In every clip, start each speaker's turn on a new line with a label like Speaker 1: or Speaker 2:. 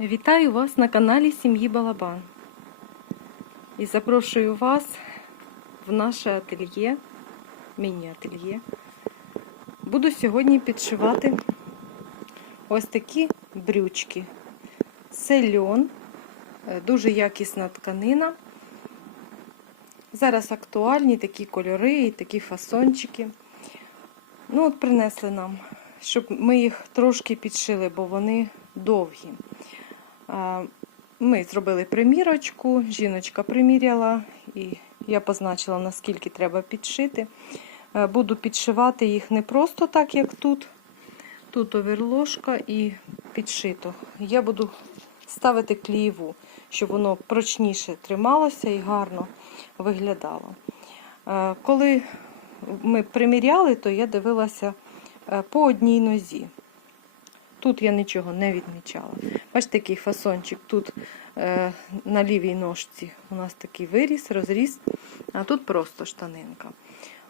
Speaker 1: Вітаю вас на каналі Сім'ї Балабан. І запрошую вас в наше ательє, міні-ательє. Буду сьогодні підшивати ось такі брючки. Це льон, е, дуже якісна тканина. Зараз актуальні такі кольори і такі фасончики. Ну, от принесли нам, щоб ми їх трошки підшили, бо вони довгі. Ми зробили примірочку, жіночка приміряла, і я позначила, наскільки треба підшити. Е, Буду підшивати їх не просто так, як тут. Тут оверложка і підшито. Я буду ставити клієву, щоб воно прочніше трималося і гарно виглядало. Е, Коли ми приміряли, то я дивилася е, по одній нозі. Тут я нічого не відмічала. Бачите, такий фасончик. Тут е, на лівій ножці у нас такий виріс, розріз, а тут просто штанинка.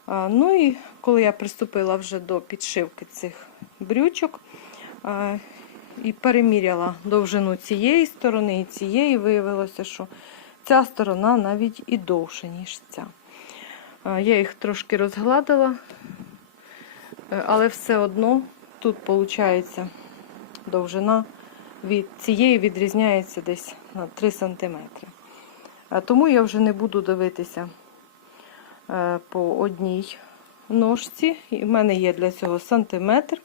Speaker 1: А, ну і коли я приступила вже до підшивки цих брючок а, і переміряла довжину цієї сторони і цієї, виявилося, що ця сторона навіть і довша, ніж ця. А, я їх трошки розгладила, е, але все одно тут виходить довжина від цієї відрізняється десь на 3 см. Тому я вже не буду дивитися е, по одній ножці. І в мене є для цього сантиметр.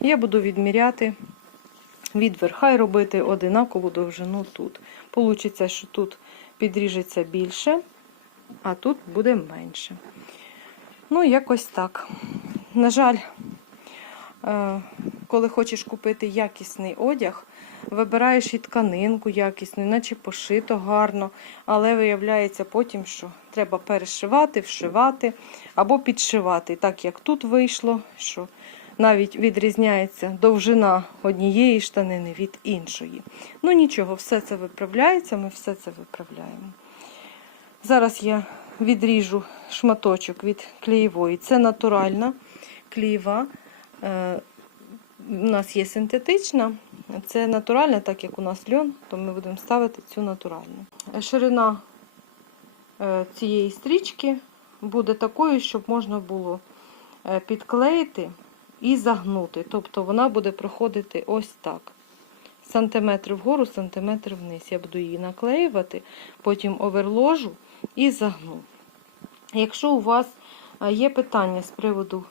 Speaker 1: Я буду відміряти від верха і робити одинакову довжину тут. Получиться, що тут підріжеться більше, а тут буде менше. Ну, якось так. На жаль, е, коли хочеш купити якісний одяг, вибираєш і тканинку якісну, наче пошито гарно, але виявляється потім, що треба перешивати, вшивати або підшивати. Так як тут вийшло, що навіть відрізняється довжина однієї штанини від іншої. Ну нічого, все це виправляється, ми все це виправляємо. Зараз я відріжу шматочок від клеєвої. Це натуральна клеєва. У нас є синтетична, це натуральна, так як у нас льон, то ми будемо ставити цю натуральну. Ширина е, цієї стрічки буде такою, щоб можна було е, підклеїти і загнути. Тобто вона буде проходити ось так. Сантиметр вгору, сантиметр вниз. Я буду її наклеювати, потім оверложу і загну. Якщо у вас е, є питання з приводу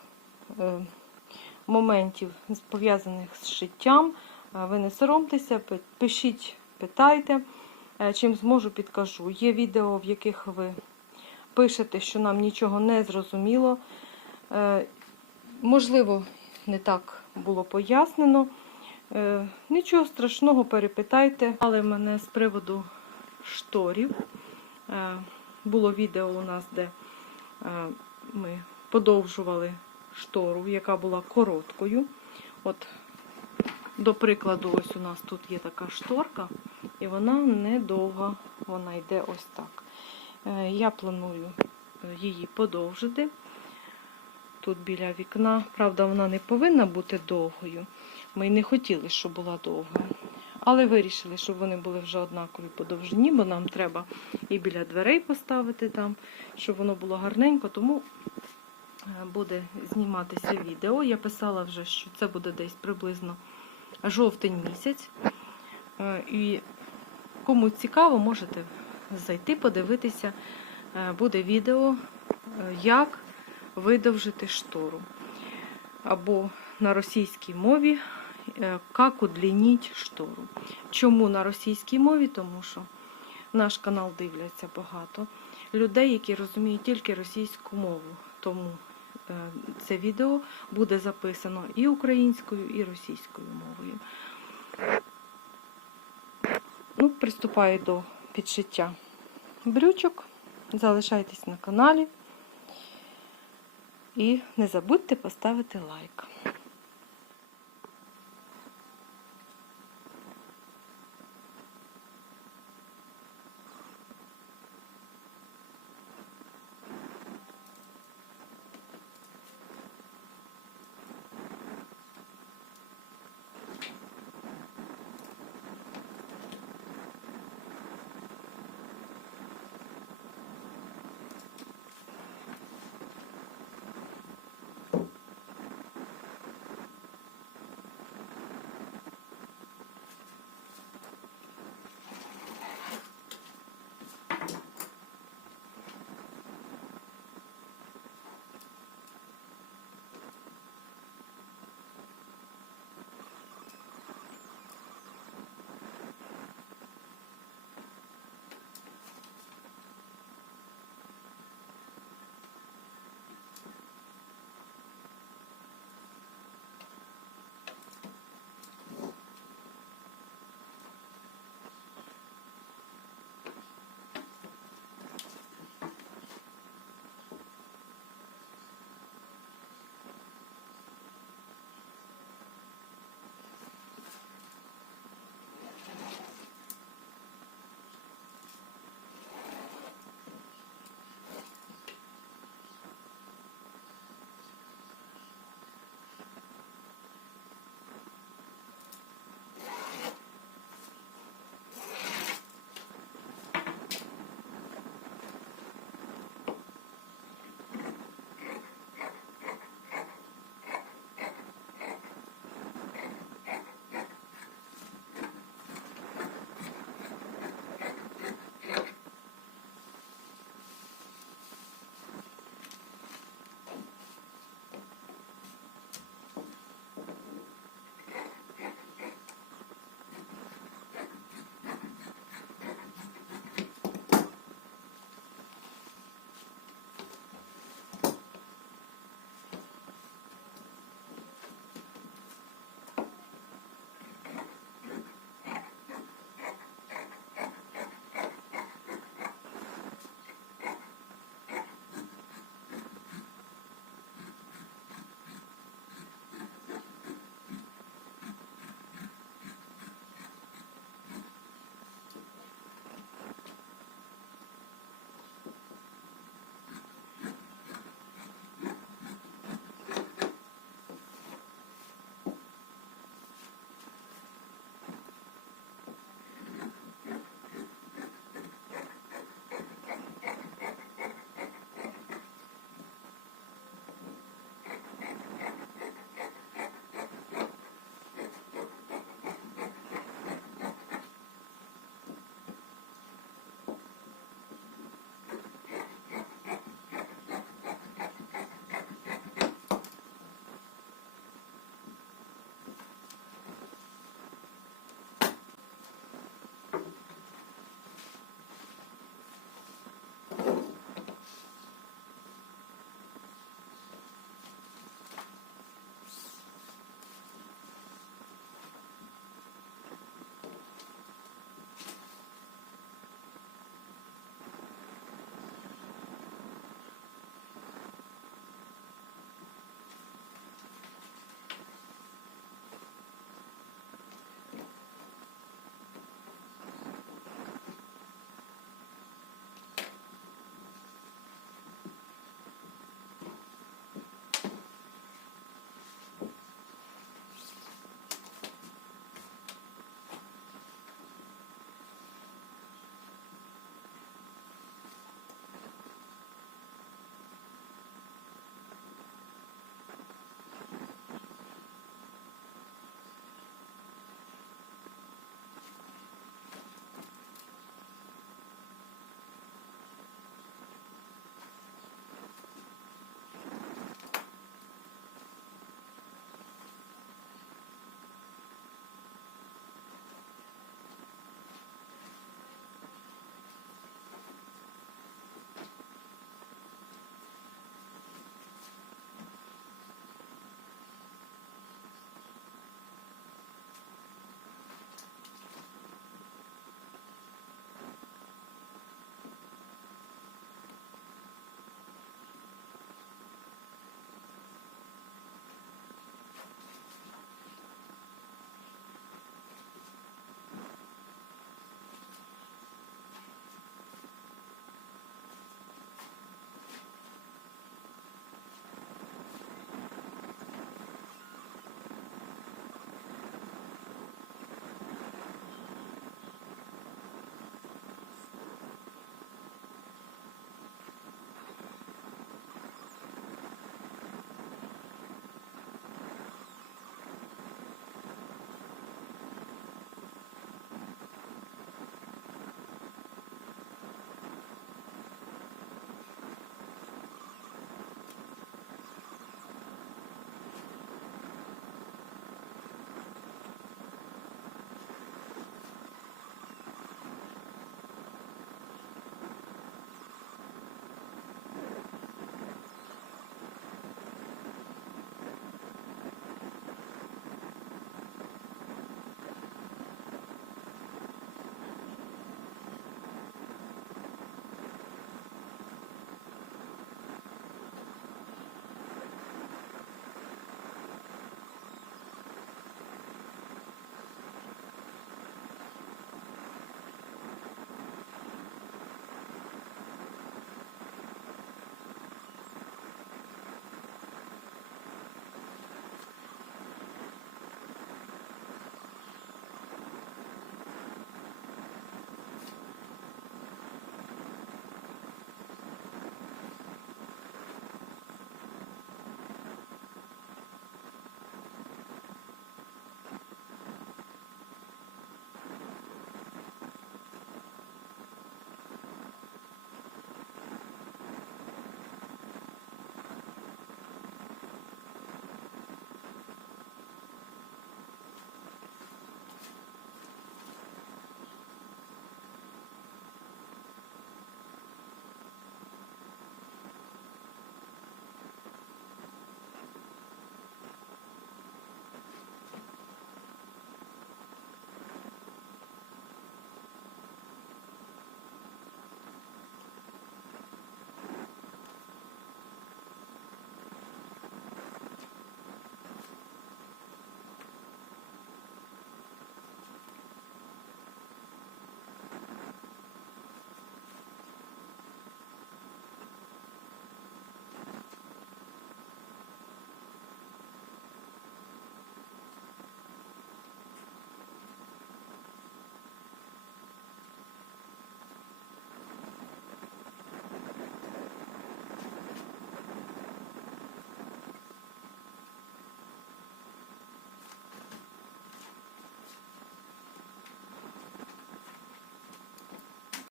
Speaker 1: моментів, пов'язаних з шиттям. Ви не соромтеся, пишіть, питайте, чим зможу, підкажу. Є відео, в яких ви пишете, що нам нічого не зрозуміло. Е, можливо, не так було пояснено. Е, нічого страшного, перепитайте. Але мене з приводу шторів. Е, було відео у нас, де ми подовжували штору, яка була короткою. От, До прикладу, ось у нас тут є така шторка, і вона недовга, вона йде ось так. Е, я планую її подовжити. Тут біля вікна, правда, вона не повинна бути довгою. Ми й не хотіли, щоб була довга. Але вирішили, щоб вони були вже однакові по довжині, бо нам треба і біля дверей поставити там, щоб воно було гарненько. Тому буде зніматися відео. Я писала вже, що це буде десь приблизно жовтень місяць. Е, і кому цікаво, можете зайти, подивитися. Е, буде відео, як видовжити штору. Або на російській мові, як удлініть штору. Чому на російській мові? Тому що наш канал дивляться багато людей, які розуміють тільки російську мову. Тому Е, це відео буде записано і українською, і російською мовою. Ну, Приступаю до підшиття брючок. Залишайтесь на каналі і не забудьте поставити лайк.